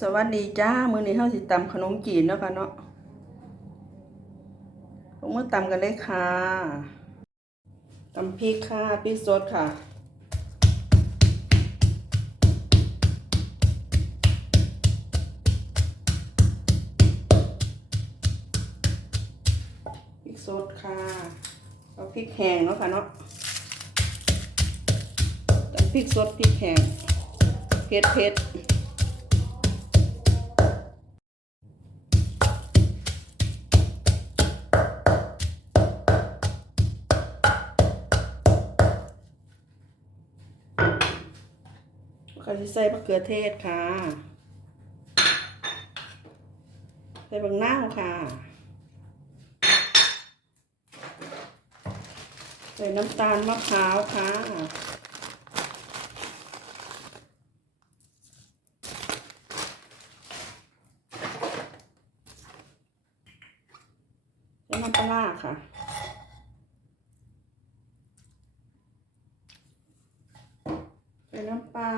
สวัสดีจ้า มื้อนี้เฮาสิตำขนมจีนเนาะค่ะเนาะลงมือตำกันเลยค่ะตำพริกค่ะพริกสดค่ะ พริกสดค่ะ เอาพริกแห้งเนาะค่ะเนาะตำพริกสดพริกแห้งเผ็ดเผ็ด ก็จะใส่มะเขือเทศค่ะ ใส่บางนาวค่ะ ใส่น้ำตาลมะพร้าวค่ะใส่น้ำปลาค่ะใส่น้ำปลา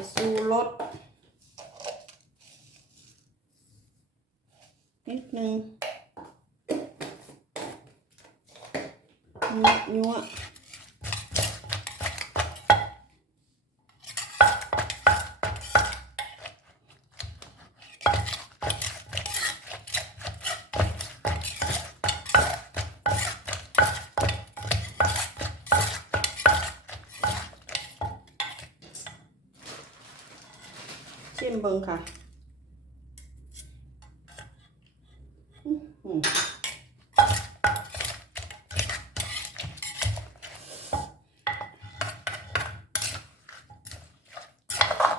ส่ซูรสนิดนึงนัว นัวชิมเบิงค่ะอื้อหือ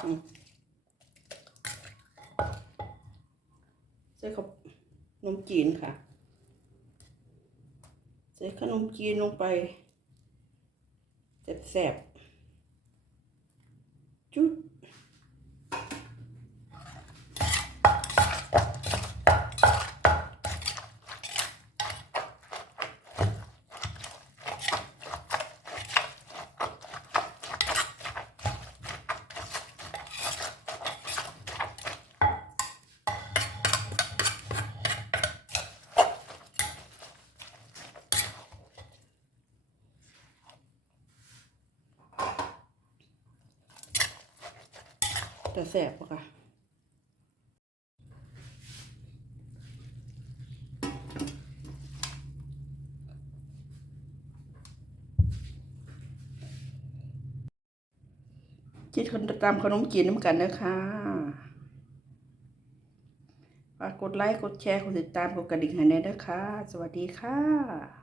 อืมใส่ขนมจีนค่ะ ใส่ขนมจีนลงไปแสบๆจุด แต่แสบปะค่ะคิดคนตามขนมจีนน้ำกันนะคะฝากกดไลค์ กดแชร์ กดติดตาม กดกระดิ่งให้แน่ด้วยค่ะสวัสดีค่ะ